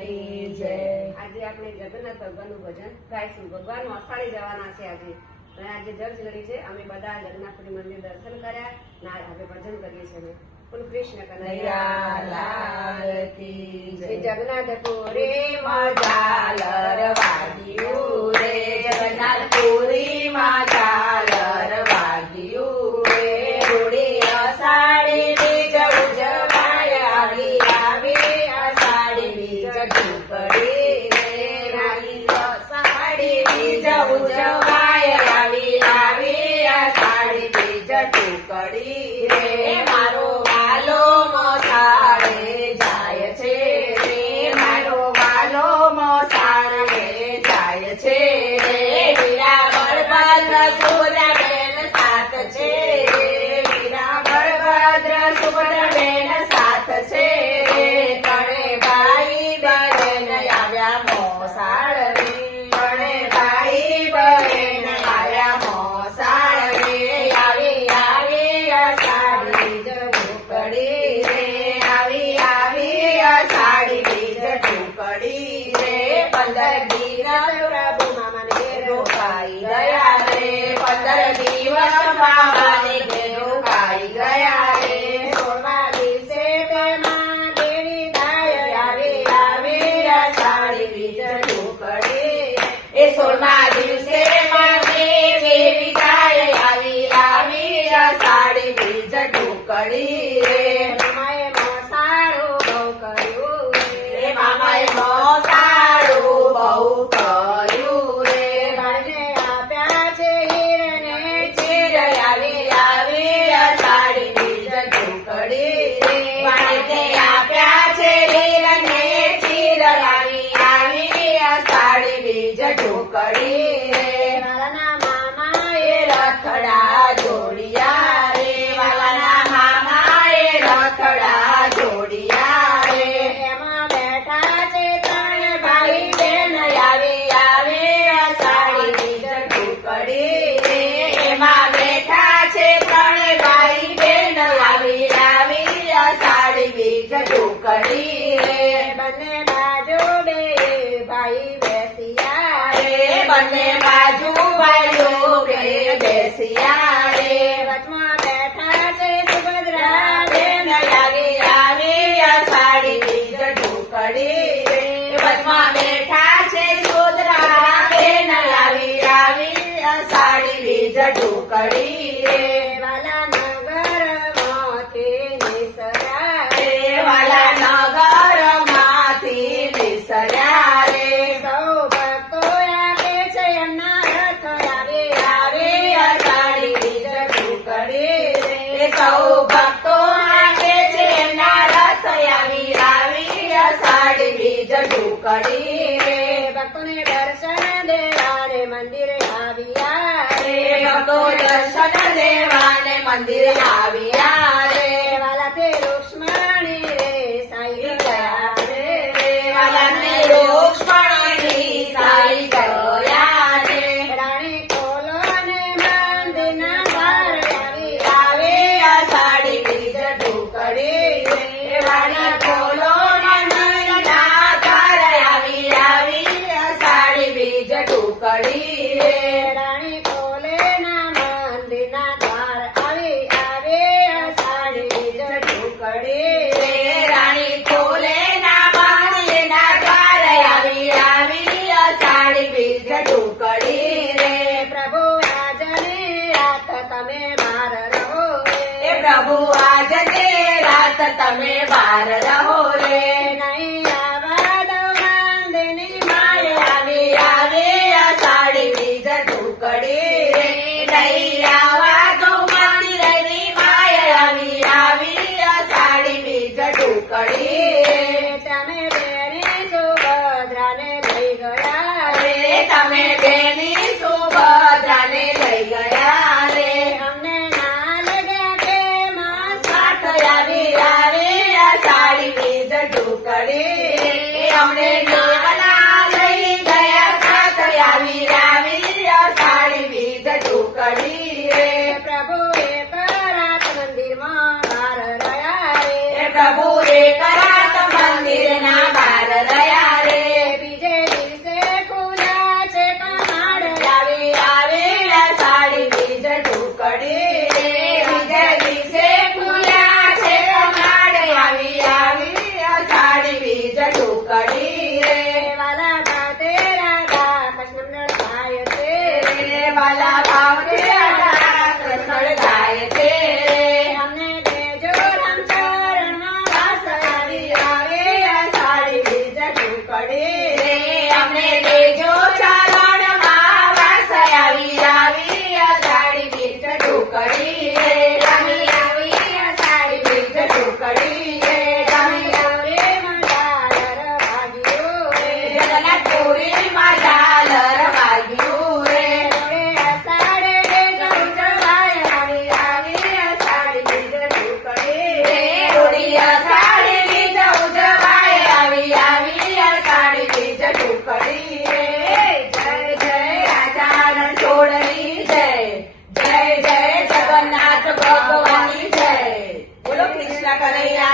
की जय। આજે આપણે જગન્નાથ ભગવાનનું ભજન ગાઈશું। ભગવાન મોસાળી જવાના છે આજે, અને આજે જજ ઘડી છે। અમે બધા જગન્નાથપુરી મંદિર દર્શન કર્યા ના હવે ભજન કરીએ છીએ। બોલો કૃષ્ણ કનૈયા લાલ કી જય। જગન્નાથપુરી માં ઝાલર વાગ્યું રે, જગન્નાથપુરી માં ઝાલર વાગ્યું રે, રૂડી અષાઢી બીજ ઉજવાય આવી આવી અષાઢી બીજ ઢુકડી રે, રાઈ અષાઢી બીજ ઉજવાય આવી આવી અષાઢી બીજ ઢુકડી રે, મારો વાલો મોસાળે જાય છે રે, મારો વાલો મોસાળે જાય છે રે, વીરા બળભદ્ર સુભદ્રાબેન સાથ છે રે, વીરા બળભદ્ર સુભદ્રાબેન સાથ છે રે, ત્રણે ભાઈ બહેન આવ્યા મોસાળ રે, ત્રણે ભાઈ બહેન આવ્યા મોસાળ રે, આવી આવી અષાઢી બીજ ઢુકડી રે, આવી આવી અષાઢી બીજ ઢુકડી રે, 15 દિવસ પ્રભુ મામાને રોકાઈ ગયા રે, 15 દિવસ મામાને રોકાઈ ગયા રે, 16મા દિવસે તેમાં દેવી ગાય આવી આવી અષાઢી બીજ ઢુકડી, એ 16મા દિવસે માં દેવી ગાય આવી આવી અષાઢી બીજ ઢુકડી રે, મામાએ મોસાળું બહુ કર્યું રે, મામાએ મોસાળું બહુ કર્યું રે, ભાઈને આપ્યા છે હીરને ચીર આવી આવી અષાઢી બીજ ઢુકડી રે, ભાઈને આપ્યા છે હીરને ચીર આવી આવી અષાઢી બીજ ઢુકડી રે, વાલાના મામાએ રથડા જોડિયા રે, વાલાના મામાએ રથડા જોડિયા રે, એમાં બેઠા છે ત્રણ ભાઈ બેન આવી આવી અષાઢી બીજ ઢુકડી રે, એમાં બેઠા છે ત્રણ ભાઈ બેન આવી આવી અષાઢી બીજ ઢુકડી રે, બંને બાજુ બે ભાઈ બેસ્યા રે, બંને બાજુ બે બેસ્યા રે, વચમાં બેઠા છે સુભદ્રાબેન આવી આવી અષાઢી બીજ ઢુકડી રે, વચમાં બેઠા છે સુભદ્રાબેન આવી આવી અષાઢી બીજ ઢુકડી રે, વાલા નગરમાંથી નિસર્યા રે, વાલા નગરમાંથી નિસર્યા રે, સૌ ભક્તો આપે છે એમના રથ આવી આવી અષાઢી બીજ ઢુકડી રે, સૌ ભક્તો આપે છે એમના રથ આવી આવી અષાઢી બીજ ઢુકડી રે, ભક્તોને દર્શન દેવાને મંદિરે આવ્યા રે, ભક્તો દર્શન દેવાને મંદિરે આવ્યા રે, વાલા તે રૂક્ષ્મણી રે સાઈ ગયા રે, વાલા તે રૂક્ષ્મણી સાઈ ગયા રે, રાણી કોલો ને મંદિરના દ્વાર આવી આવી અષાઢી બીજ ઢુકડી રે, રાણી કોલો ને મંદિરના દ્વાર આવી આવી અષાઢી બીજ ઢુકડી રે, રાણી કોલે ના મંદિરના દ્વાર આવી આવી અષાઢી બીજ ઢુકડી રે, રાણી કોલે ના મંદિરના દ્વાર આવી આવી અષાઢી બીજ ઢુકડી રે, પ્રભુ આજને રાત તમે બહાર રહો રે, પ્રભુ આજને રાત તમે બહાર રહો રે, નહીં આવા દો મંદિરની માય આવી આવી અષાઢી બીજ ઢુકડી રે, નહીં આવા દો મંદિરની માય આવી આવી અષાઢી બીજ ઢુકડી રે, તમે બેની સુભદ્રાને લઈ ગયા રે, તમે બેની સુભદ્રાને લઈ ગયા રે, અમને ના લગ્યા કે માં સાથ આવી આવી અષાઢી બીજ ઢુકડી રે, અમને ના લઈ ગયા સાથ આવી આવી અષાઢી બીજ ઢુકડી રે, પ્રભુ એક રાત મંદિરમાં બહાર રહ્યા રે, પ્રભુ એક રાત મંદિરના બહાર રહ્યા કનૈયા